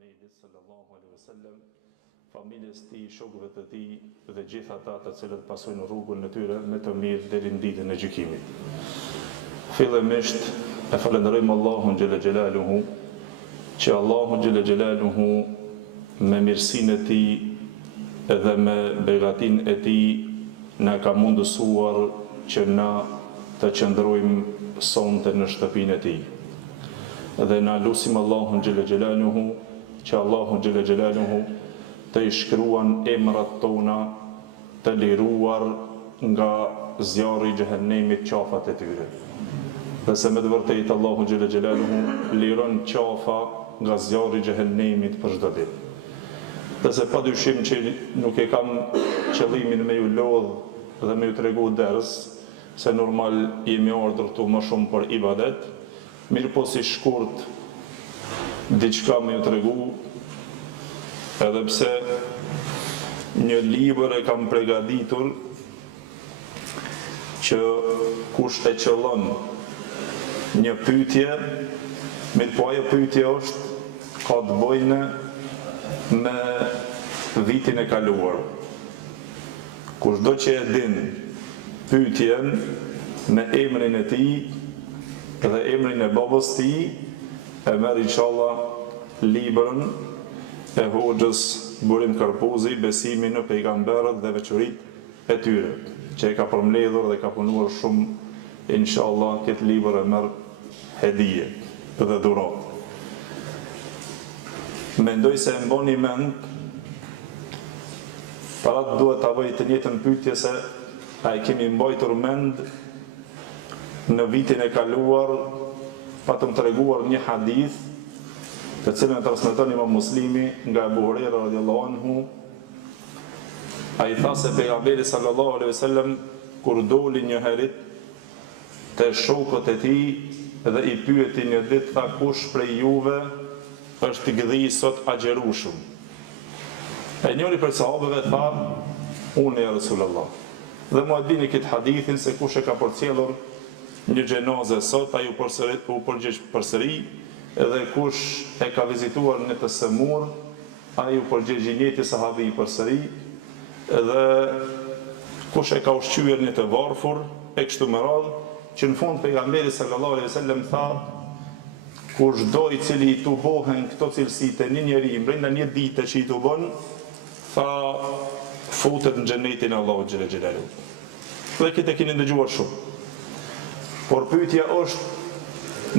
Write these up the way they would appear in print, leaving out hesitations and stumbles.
Muhamedit sallallahu alaihi wasallam, familjes tij, shokëve të tij dhe gjithë ata të cilët pasojnë rrugën e tyre me të mirë deri në ditën e gjykimit. Fillimisht e falenderojmë Allahun xhela xhelaluhu, që Allahu xhela xhelaluhu me mirësinë e tij edhe me begatinë e tij na ka mundësuar që na të qëndrojmë sonte në shtëpinë e tij. Dhe na lutim Allahun xhela xhelaluhu që Allahu xhela xhelaluhu të i shkruan emrat tona të liruar nga zjarri i xhehenemit, qafat e tyre. Dhe se me të vërtetë Allahu xhela xhelaluhu liron qafa nga zjarri i xhehenemit për çdo ditë. Dhe se padyshim që nuk e kam qëllimin me ju lodh dhe me ju tregu ders, se normal jemi ardhur këtu më shumë për ibadet, mirë po si shkurt diçka me ju tregu, edhe pse një libër e kam përgatitur që kush e qëllon një pyetje, mirë po ajo pyetje ka të bëjnë me vitin e kaluar. Kushdo që e din pyetjen me emrin e tij dhe emrin e babës tij, e merr inshallah librin e hoxhës Burim Karpuzi, Besimi në pejgamberët dhe veçoritë e tyre, që e ka përmbledhur dhe ka punuar shumë, inshallah këtë libër e merr hedije dhe dhuratë. Mendoj se e mboni mend, para duhet ta bëj të njëjtën pyetje se a e kemi mbajtur mend në vitin e kaluar pa të më treguar një hadith të cilën e transmeton Imam Muslimi nga Abu Huraira radhiyallahu anhu. Ai tha se pejgamberi sallallahu alaihi wasallam kur doli një herë te shokët e tij dhe i pyeti një ditë, tha, kush prej juve është i gdhi sot agjerushëm? E njëri për sahabëve tha, unë ja Rasulullah. Dhe mu e dini këtë hadithin se kush e ka përcjellur një xhenaze sot, ai u përgjigj përsëri, edhe kush e ka vizituar në të sëmur, ai u përgjigj i njëjti sahabi përsëri, edhe kush e ka ushqyer një të varfër, e kështu me radhë, që në fund pejgamberi sallallahu alaihi wasallam tha, kushdo i cili i tubohen këto cilësitë një njeri brenda një dite që i tubon, tha, futet në xhenetin e Allahut xhela xhelalu. Dhe këtë e keni dëgjuar shumë. Por pyetja është,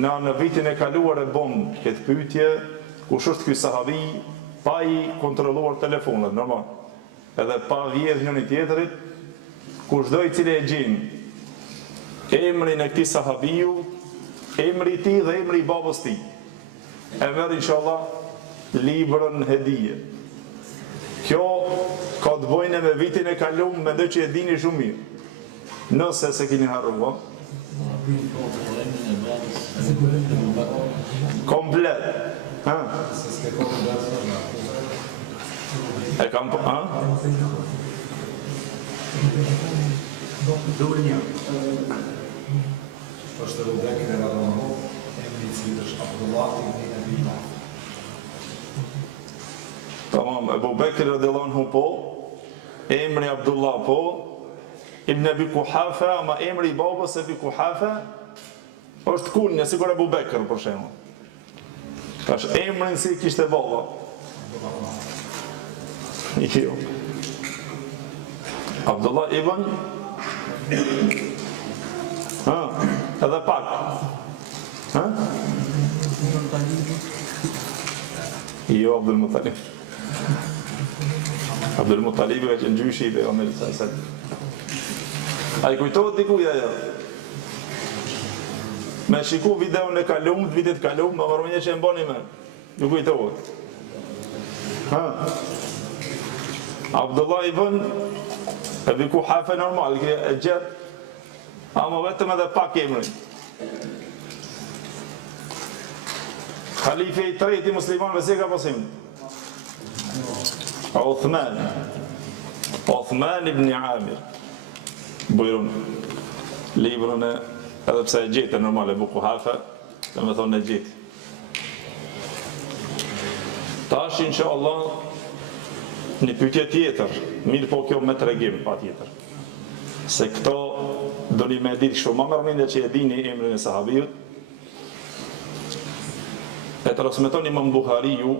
në vitin e kaluar e bën këtë pyetje, kush është ky sahabi, pa i kontrolluar telefonat, normal, edhe pa vjedh njëri tjetrit, kushdo i cili e gjen emrin e këtij sahabiu, emri i tij dhe emri i babës tij, e merr inshallah librin hedije. Kjo ka të bëjë me vitin e kaluar, mendoj që e dini shumë mirë. Nëse se keni harruar. Komplet. Ha? E kam po, ha? Dolnia. Është Abu Bekri radhiyallahu anhu, emri i cili është Abdullah ibn Abi Bakr. Tamam, Abu Bekri radhiyallahu anhu po, emri Abdullah po, Ibn Abi Kuhafa, ama emri i babës Abi Kuhafa është kunja, sikur Abu Bekr për shembull. Tash emrin si kishte baba. Jo. Abdullah ibn edhe pak. Ha? Jo, Abdul Muttalib. Abdul Muttalib e që në gjyshi i pejgamberit sallallahu alaihi wasallam. A i kujtohet dikuja ja? Me shiku videon e kalumt, vitet kalumt, më varronje që e mbani me. Ju kujtohet. Ha? Abdullah ibn Abi Kuhafa normal, e gjet, ama vetëm edhe pak emrin. Khalife i treti muslimanëve se ka pasim? Uthman ibn Amir. Bujrun librën e, edhe pse e gjetë normal e Abu Kuhafa, dhe me thonë e gjetë. Tash inshallah një pyetje tjetër, mirë po kjo me tregim patjetër. Se këto doni me ditë kështu më mërmendje që e dini emrin e sahabijut. E transmeton Imam Buhariu,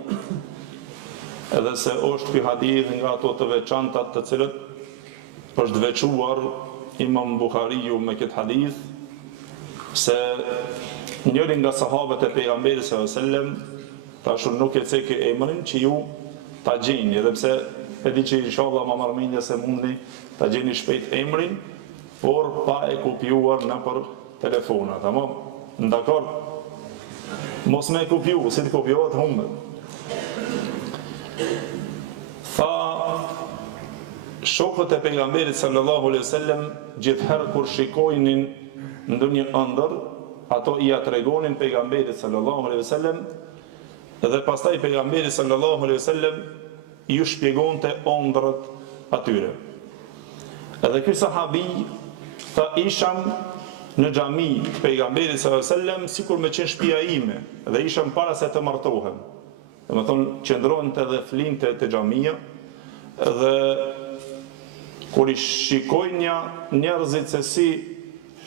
edhe se është ky hadith nga ato të veçantat të cilët është veçuar Imam Buhariu me këtë hadith, se njëri nga sahabët e pejgamberit sallallahu alaihi wasallam tash nuk e cekë emrin që ju ta gjeni, edhe pse e di që inshallah më marrmendja se mundi ta gjeni shpejt emrin, por pa e kopjuar në për telefona, tamam? Dakor? Mos me kopju, si të kopjohet humbet. Tha shokët e pejgamberit sallallahu alaihi wasallam gjithherë kur shikojnin ndonjë ëndër, ato i tregonin pejgamberit sallallahu alaihi wasallam, dhe pastaj pejgamberi sallallahu alaihi wasallam ju shpjegonte ëndrat atyre. Edhe ky sahabi tha isham në xhami të pejgamberit sallallahu alaihi wasallam sikur me qenë shtëpia ime, dhe isham para se të martohem. Domethënë qëndronte dhe flinte te xhamia, dhe kur i shikojnja njerëzit se si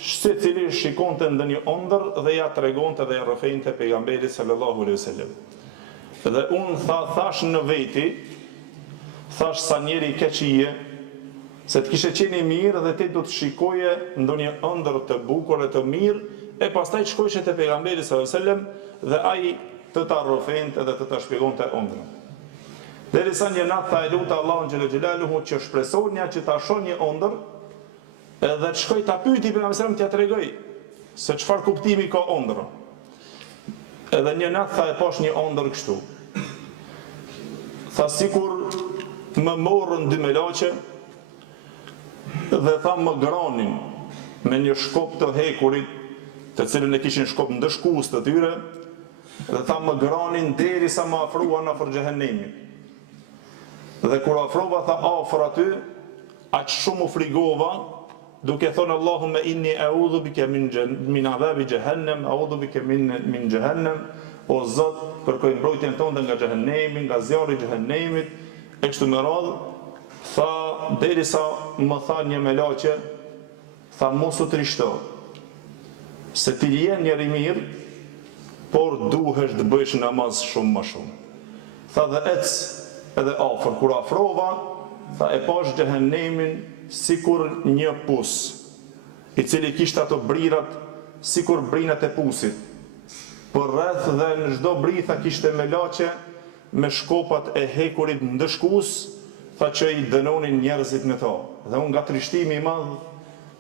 secili shikonte ndonjë ëndër dhe ja tregonte dhe ja rrëfente pejgamberit sallallahu alaihi wasallam. Dhe unë thash në veti, thash sa njeri keqije, se të kishe qeni mirë dhe ti do të shikoje ndonjë ëndër të bukur e të mirë, e pastaj shkojshe te pejgamberi sallallahu alaihi wasallam dhe ai të ta rrëfente dhe të ta shpjegonte ëndrën. Derisa një natë tha e luta Allahun xhel xhelaluhu që shpresonja që ta shoh një ëndër, edhe të shkoj ta pyeti pejgamberin sallallahu alaihi wasallam t'ia tregoj se çfarë kuptimi ka ëndra. Edhe një natë tha e pash një ëndër kështu. Tha sikur më morën dy melaçe dhe tha më granin me një shkop të hekurit, të cilën e kishin shkop ndëshkues të tyre, dhe tha më granin derisa më afruan afër xhehenemit. Dhe kur afrova tha afër aty, aq shumë u frigova, duke thonë Allahumma inni a'udhu bika min adhabi jahannam, a'udhu bika min jahannam, o Zot, kërkoj mbrojtjen tënde nga xhehenemi, nga zjarri i xhehenemit, e kështu me radhë. Tha derisa më tha një melaçe, tha mos u trishto, se ti je njeri mirë, por duhesh të bësh namaz shumë më shumë. Tha dhe ec edhe afër, kur afrova, tha e pash xhehenemin sikur një pus, i cili kishte ato brirat sikur brinat e pusit. Për rreth dhe në çdo bri tha kishte melaçe me shkopat e hekurit ndëshkues, tha që i dënonin njerëzit me to. Dhe unë nga trishtimi i madh,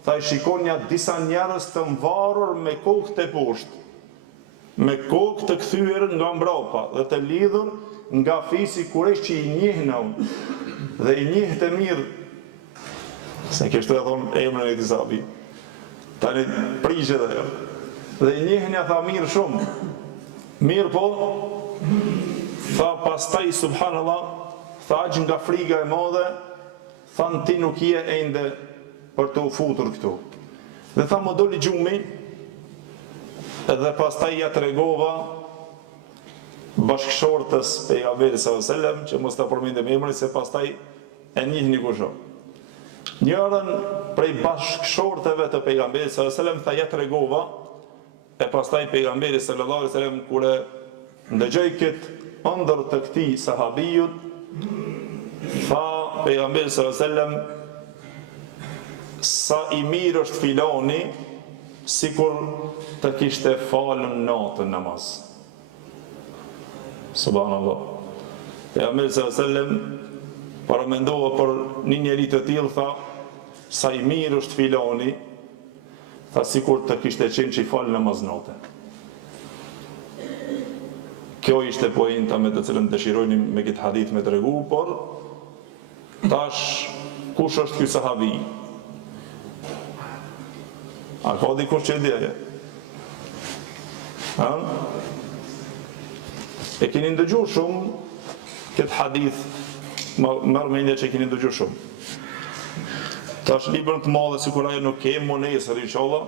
tha i shikonja disa njerëz të mvarur me kokë të poshtë, me kokë të kthyer nga mbrapa dhe të lidhur nga fisi Kurejsh që i njihna unë, dhe i njihte mirë, se kështu e thonë emrin e disa bi, tani prishë dhe i njihna tha mirë shumë, mirë po, tha pastaj subhanallah, tha aq nga friga e madhe, thanë ti nuk je ende për të u futur këtu. Dhe tha më doli gjumi, edhe pastaj ja tregova bashkëshortës pejgamberit sallallahu alaihi wasallam, që mos ta përmendim emrin se pastaj e njihni kush është. Njërën prej bashkëshortëve të pejgamberit sallallahu alaihi wasallam tha ja tregova, e pastaj pejgamberi sallallahu alaihi wasallam kur e ndëgjoi këtë ëndër të këtij sahabijut, tha pejgamberi sallallahu alaihi wasallam, sa i mirë është filani, sikur të kishte falën natën namaz. Subhanallah. Pejgamberi sallallahu alaihi wasallam paramendova për një njeri të tillë, tha sa i mirë është filani, tha sikur të kishte qenë që i falë namaz natën. Kjo ishte pointa me të cilën dëshirojnim me këtë hadith me tregu, por tash kush është ky sahabi? A ka dikush që e djeje? E keni ndëgju shumë këtë hadith, mërë mendje që e keni ndëgju shumë. Tash libër të madhe, si kur ajo nuk kemë, më nesër, inshallah,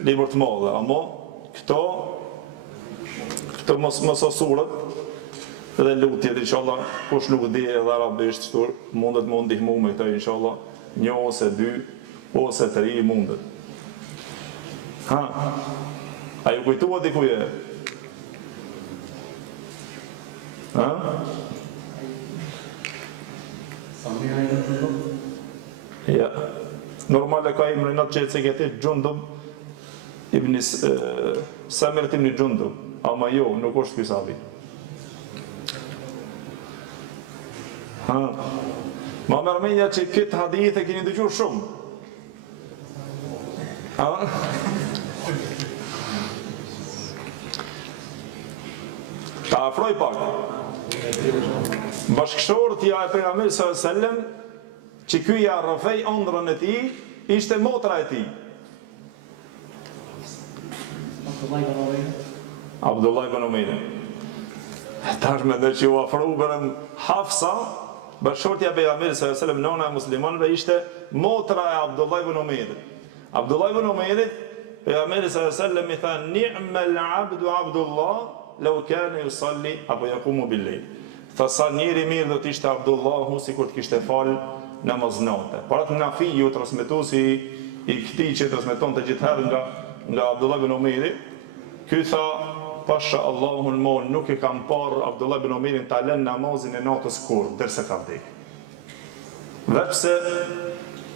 libër të madhe, amo këto mos asurët, Dhe lutjet inshallah, kush nuk di edhe arabisht, mundet më ndihmu me këto inshallah, 1 ose 2 ose 3 mundet. Ha? A ju kujtua dikuje? Ha? Ja. Normal e ka emrin atë që e ceketi Gjundub ibn Samir ibn Gjundub, ama jo, nuk është ky sahabi. Ha. Ma mërmenja që këtë hadith e keni dëgjuar shumë. Ha? Ta afroj pak. Bashkëshortja e pejgamberit sallallahu alajhi wasallam që ky ja rrëfej ëndrrën e tij, ishte motra e tij. Abdullah ibn Umayr. Tash me dhe që u afru bërëm Hafsa, bashkëshortja e pejgamberit sallallahu alajhi wasallam, nona e muslimanëve, ishte motra e Abdullah ibn Umayr. Abdullah ibn Umayr, pejgamberi sallallahu alajhi wasallam i tha ni'mal abdu Abdullah law kana yusalli apo yaqumu bil-layl. Tha sa njeri mirë do të ishte Abdullahu sikur të kishte fal namaz natë. Por atë Nafiu, transmetuesi i këtij që transmeton të gjithherë nga Abdullah ibn Umayr, ky tha pasha Allahun mon, nuk e kam parë Abdullah ibn Umayrin ta lënë namazin e natës kur, derisa ka vdekë. Veçse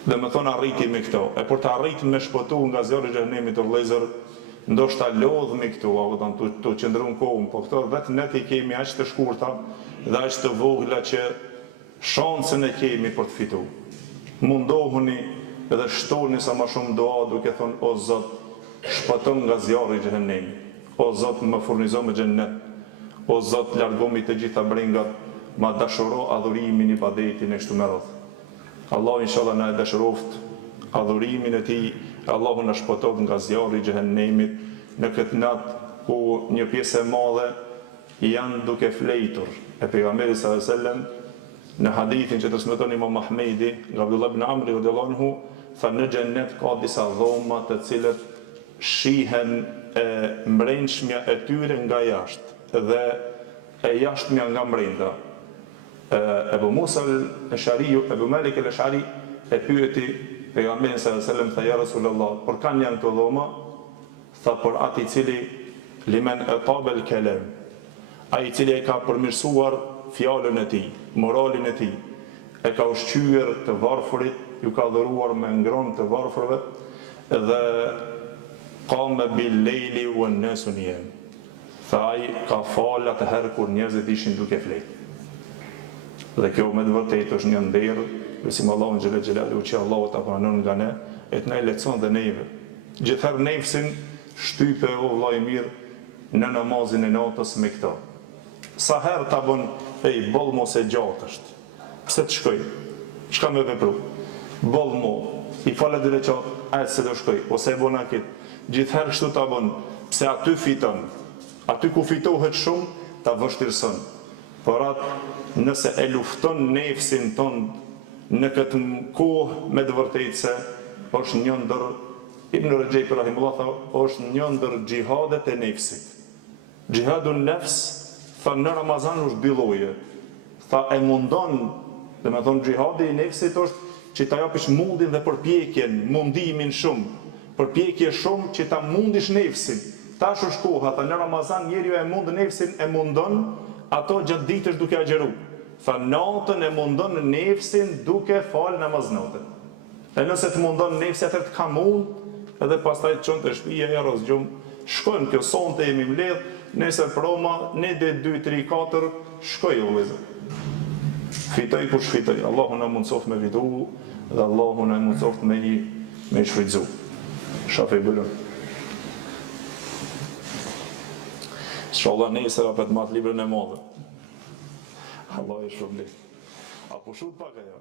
dhe me thonë arriti me këto, e për të arrit me shpëtu nga zjarri i xhenemit të vëllezër, ndoshta lodh me këtu, apo të qëndron kohën, po këto vetë ne i kemi aq të shkurta dhe aq të vogla që shansën e kemi për të fituar. Mundohuni edhe shtoni sa më shumë dua duke thonë o Zot, shpëton nga zjarri i xhenemit. O Zot, më furnizo me xhennet. O Zot, largomi të gjitha brengat, ma dashuro adhurimin, ibadetin e kështu me radhë. Allah inshallah na e dashuroft adhurimin e tij, Allahu na shpëton nga zjarri i xhenemit në këtë natë ku një pjesë e madhe janë duke flejtur e pejgamberit sallallahu alajhi wasallam. Në hadithin që transmeton Imam Ahmedi nga Abdullah ibn Amr radhiyallahu anhu, tha në xhennet ka disa dhoma të cilët shihen mbrëmshmja e tyre nga jashtë dhe e jashtëmja nga brenda. Ebu Musa al-Ash'ari, Ebu Malik al-Ash'ari e pyeti pejgamberin sallallahu alajhi wasallam, tha ja Rasulullah, por kanë janë këto dhoma? Tha për atë i cili limen ataba al-kalam, ai i cili e ka përmirësuar fjalën e tij, moralin e tij, e ka ushqyer të varfërit, ju ka dhuruar me ngronë të varfërve dhe qama bil-lejli wan-nasu niyam. Tha ai ka falë atëherë kur njerëzit ishin duke flejtë. Dhe kjo me të vërtetë është një nder, besim Allahun xhelal xhelalu që Allahu ta pranon nga ne, e të na e lehtëson dhe neve. Gjithherë nefsin shtype o vllai mirë në namazin e natës me këto. Sa herë ta bën, ej boll mos e gjatë është. Pse të shkoj? Çka më vepru? Boll mo, i falë dy recat, ai se do shkoj, ose e bën akit. Gjithherë kështu ta bën, pse aty fiton. Aty ku fitohet shumë, ta vështirëson. Por atë nëse e lufton nefsin ton në këtë kohë me të vërtetë se është një ndër Ibn Rajab rahimullah tha, është një ndër xhihadet e nefsit. Xhihadun nefs, tha në Ramazan është dy lloje. Tha e mundon, dhe me thonë xhihadi i nefsit është që ta japësh mundin dhe përpjekjen, mundimin shumë, përpjekje shumë që ta mundish nefsin. Tash është koha, tha në Ramazan njeriu e mund nefsin, e mundon ato gjatë ditës duke agjeru. Tha natën e mundon nefsin duke fal namaz natën. E nëse të mundon nefsi atër të ka mund, edhe pastaj të qënë të shtëpia e rozgjum, shkojnë kjo sonte jemi mbledh, nesër proma, ne dhe 2, 3, 4, shkoj o vëzë. Fitoj kush fitoj, Allahu na mundsoft me vidu, dhe Allahu na mundsoft me i shfrytzu. Shafe i bëllur. Inshallah nesër apet matë librën e madhe. Allah e shumë le. A pushut pak ajo.